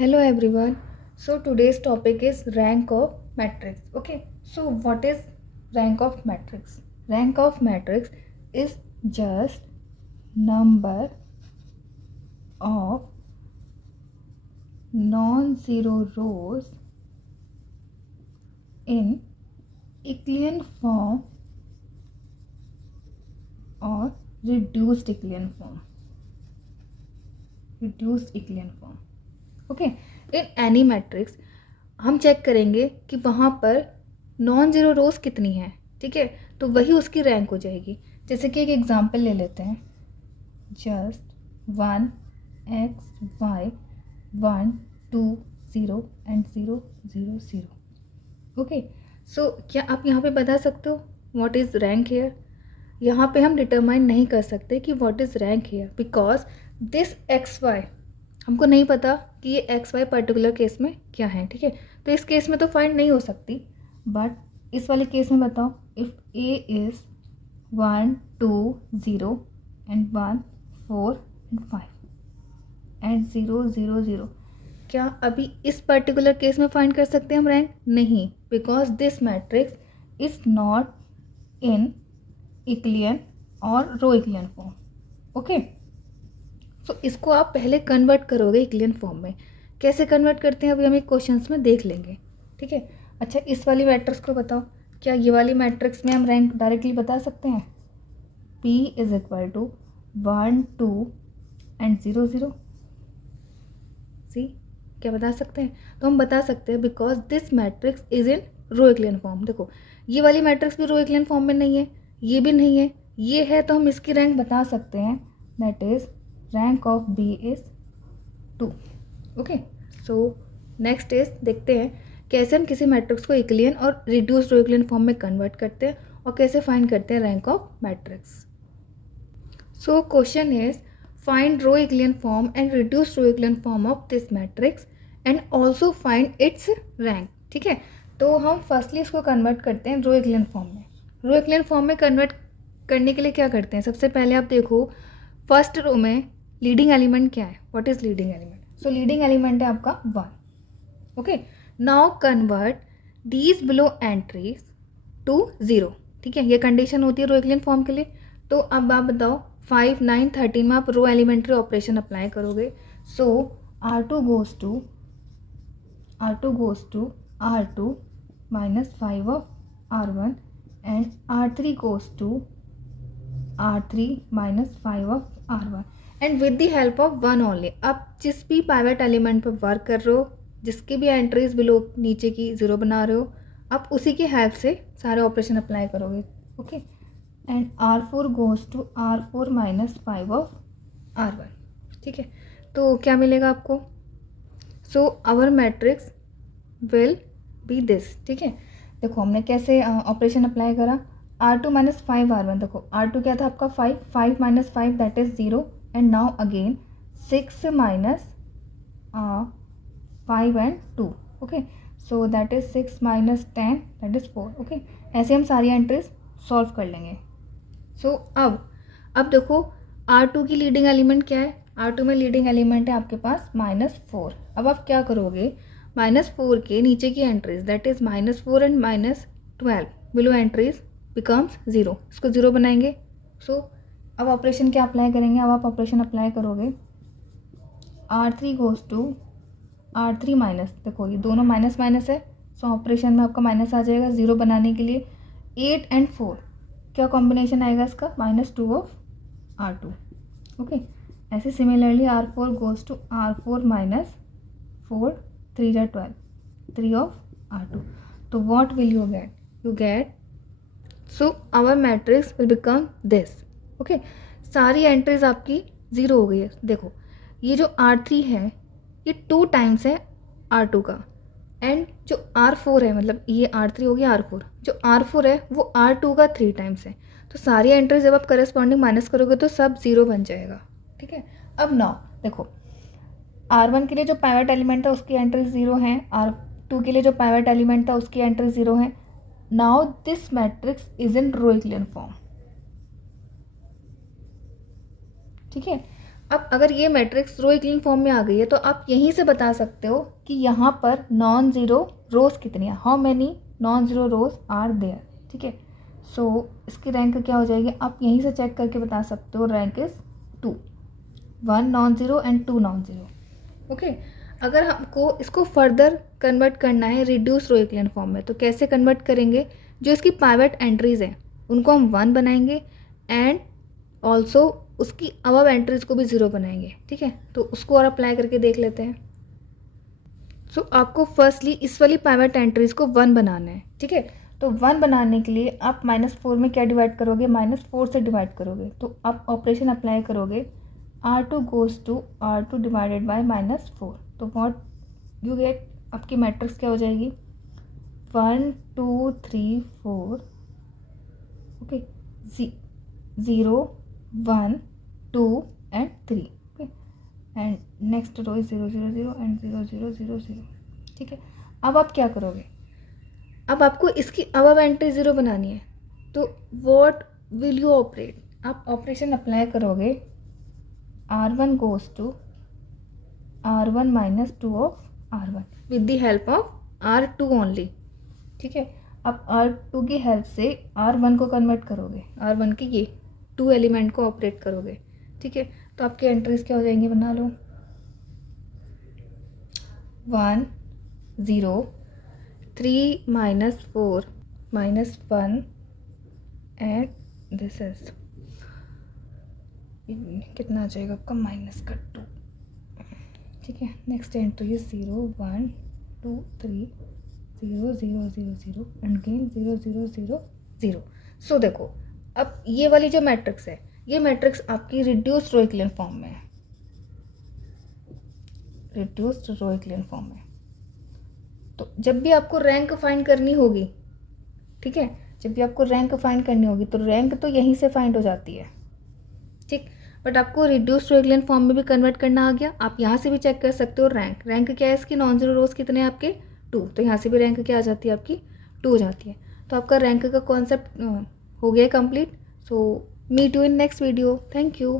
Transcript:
Hello everyone. So today's topic is rank of matrix. Okay. So what is rank of matrix? Rank of matrix is just number of non-zero rows in Euclidean form or reduced Euclidean form. Reduced Euclidean form. Okay in any matrix हम check करेंगे कि वहाँ पर non zero रोज कितनी हैं, ठीक है, तो वही उसकी रैंक हो जाएगी। जैसे कि एक एग्जांपल ले लेते हैं, just 1 x y 1 2 0 and 0 0 0। Okay, so क्या आप यहाँ पे बता सकते हो व्हाट इज़ रैंक हेयर? यहाँ पे हम डिटरमाइन नहीं कर सकते कि what is rank here because this X Y हमको नहीं पता कि ये एक्स वाई पर्टिकुलर केस में क्या है, ठीक है, तो इस केस में तो फाइंड नहीं हो सकती। बट इस वाले केस में बताओ, if A is 1 2 0 and 1 4 and 5 and 0 0 0, क्या अभी इस पर्टिकुलर केस में फाइंड कर सकते हैं हम रैंक? नहीं, because this matrix is not in Euclidean और रो यूक्लिडियन फॉर्म। ओके, सो इसको आप पहले कन्वर्ट करोगे यूक्लिडियन फॉर्म में। कैसे कन्वर्ट करते हैं अभी हम एक क्वेश्चंस में देख लेंगे, ठीक है। अच्छा, इस वाली मैट्रिक्स को बताओ, क्या ये वाली मैट्रिक्स में हम रैंक डायरेक्टली बता सकते हैं? P is equal to 1 2 and 0 0। See, क्या बता सकते हैं? तो हम बता सकते हैं because this matrix is in row Euclidean form. देखो, ये वाली मैट्रिक्स भी रो यूक्लिडियन फॉर्म में नहीं है, ये भी नहीं है, ये है, तो हम इसकी रैंक बता सकते हैं, that is rank of B is 2। Okay, so next is देखते हैं कैसे हम किसी मैट्रिक्स को यूक्लिडियन और रिड्यूस्ड रो यूक्लिडियन फॉर्म में कन्वर्ट करते हैं और कैसे फाइंड करते हैं rank of matrix. So question is find row Euclidean form and reduced row Euclidean form of this matrix and also find its rank, ठीक है। तो हम फर्स्टली इसको कन्वर्ट करते हैं रो यूक्लिडियन फॉर्म में। रो यूक्लिडियन फॉर्म में कन्वर्ट करने के लिए क्या करते हैं? सबसे पहले आप देखो, फर्स्ट रो में लीडिंग एलिमेंट क्या है? What is leading element? So leading element है आपका 1। Okay, now convert these below entries to 0, ठीक है, ये कंडीशन होती है रो यूक्लिडियन फॉर्म के लिए। तो अब आप बताओ 5 9 13 में आप रो एलिमेंट्री ऑपरेशन अप्लाई करोगे। So R2 goes to R2 minus 5 of R1 and R3 goes to R3 minus 5 of R1 and with the help of 1 only. आप जिस भी पाइवट एलिमेंट पर वर्क कर रहे हो, जिसकी भी एंट्रीज बिलो नीचे की 0 बना रहे हो, आप उसी की हेल्प से सारे ऑपरेशन अप्लाई करोगे। Okay, and R4 goes to R4 minus 5 of R1, ठीक है, तो क्या मिलेगा आपको? So our matrix will be this, ठीक है। देखो हमने कैसे ऑपरेशन अप्लाई करा, R2 माइनस 5 R1, देखो R2 क्या था आपका 5 minus 5 that is 0 and now again 6 minus 5 and 2। Okay, so that is 6 minus 10 that is 4। Okay, ऐसे हम सारी एंट्रीज सॉल्व कर लेंगे। सो अब देखो R2 की लीडिंग एलिमेंट क्या है? R2 में लीडिंग एलिमेंट है आपके पास -4। अब आप क्या करोगे, -4 के नीचे की entries that is -4 and -12 below entries becomes 0, इसको 0 बनाएंगे। सो अब ऑपरेशन क्या अप्लाई करेंगे? अब आप ऑपरेशन अप्लाई करोगे, R3 goes to R3 minus, देखो ये दोनों माइनस माइनस है, सो ऑपरेशन में आपका माइनस आ जाएगा 0 बनाने के लिए। 8 एंड 4 क्या कॉम्बिनेशन आएगा इसका? -2 ऑफ R2। ओके, ऐसे similarly R4 goes to R4 minus 4 3 जा 12 3 ऑफ R2। तो what will you get? You get, so our matrix will become this. Okay, सारी एंट्रीज आपकी 0 हो गई है। देखो ये जो R3 है ये 2 टाइम्स है R2 का, एंड जो R4 है, मतलब ये R3 हो गया R4, जो R4 है वो R2 का 3 टाइम्स है। तो सारी एंट्रीज जब आप करस्पॉन्डिंग माइनस करोगे तो सब 0 बन जाएगा, ठीक है। अब नाउ देखो, R1 के लिए जो पाइवट एलिमेंट था उसकी एंट्रीज 0 हैं, R2 के लिए जो पाइवट एलिमेंट था उसकी एंट्रीज 0 हैं। Now this matrix is in row Euclidean form, ठीक है। अब अगर ये मैट्रिक्स रो इक्विवेलेंट फॉर्म में आ गई है तो आप यहीं से बता सकते हो कि यहाँ पर नॉन ज़ीरो रोज़ कितनी है, how many non zero rows are there. ठीक है, सो इसकी रैंक क्या हो जाएगी, आप यहीं से चेक करके बता सकते हो, rank is 2, 1 non zero and 2 non zero. Okay, अगर हमको इसको फर्दर कन्वर्ट करना है रिड्यूस रो इक्विवेलेंट फॉर्म में, तो कैसे कन्वर्ट करेंगे, जो इसकी पाइवट एंट्रीज़ हैं उनको हम 1 बनाएंगे एंड ऑल्सो उसकी अबव एंट्रीज को भी 0 बनाएंगे। ठीक है, तो उसको और अप्लाई करके देख लेते हैं। सो आपको फर्स्टली इस वाली पाइवट एंट्रीज को 1 बनाना है। ठीक है, तो 1 बनाने के लिए आप -4 में क्या डिवाइड करोगे, -4 से डिवाइड करोगे, तो आप ऑपरेशन अप्लाई करोगे, R2 goes to R2 divided by -4, तो व्हाट यू गेट, आपकी मैट्रिक्स क्या हो जाएगी, 1 2 3 4, okay, 0 1 2 and 3, okay, and next row is 0 0 0 and 0 0 0 0। ठीक है, अब आप क्या करोगे, अब आपको इसकी अबव एंट्री 0 बनानी है, तो व्हाट विल यू ऑपरेट, आप ऑपरेशन अप्लाई करोगे, R1 goes to R1 minus 2 of R1 with the help of R2 only. ठीक है, अब R2 की हेल्प से R1 को कन्वर्ट करोगे, R1 की ये 2 एलिमेंट को ऑपरेट करोगे। ठीक है, तो आपकी एंट्रीज क्या हो जाएंगी, बना लो, 1 0 3 -4 -1 एंड दिस इज कितना आ जाएगा आपका, -2। ठीक है, नेक्स्ट एंट्री 0 1 2 3 0 0 0 0 एंड अगेन 0 0 0 0। सो देखो, अब ये वाली जो मैट्रिक्स है, ये मैट्रिक्स आपकी रिड्यूस्ड रो इक्विवेलेंट फॉर्म में है, रिड्यूस्ड रो इक्विवेलेंट फॉर्म में। तो जब भी आपको रैंक फाइंड करनी होगी, ठीक है, जब भी आपको रैंक फाइंड करनी होगी तो रैंक तो यहीं से फाइंड हो जाती है। ठीक, बट आपको रिड्यूस्ड रो इक्विवेलेंट फॉर्म में भी कन्वर्ट करना आ गया, आप यहाँ से भी चेक कर सकते हो रैंक, रैंक क्या है इसकी, नॉन ज़ीरो रोज कितने हैं आपके, 2, तो यहाँ से भी रैंक क्या आ जाती है आपकी, 2 हो जाती है। तो आपका रैंक का कॉन्सेप्ट हो गया complete. So meet you in next video, thank you.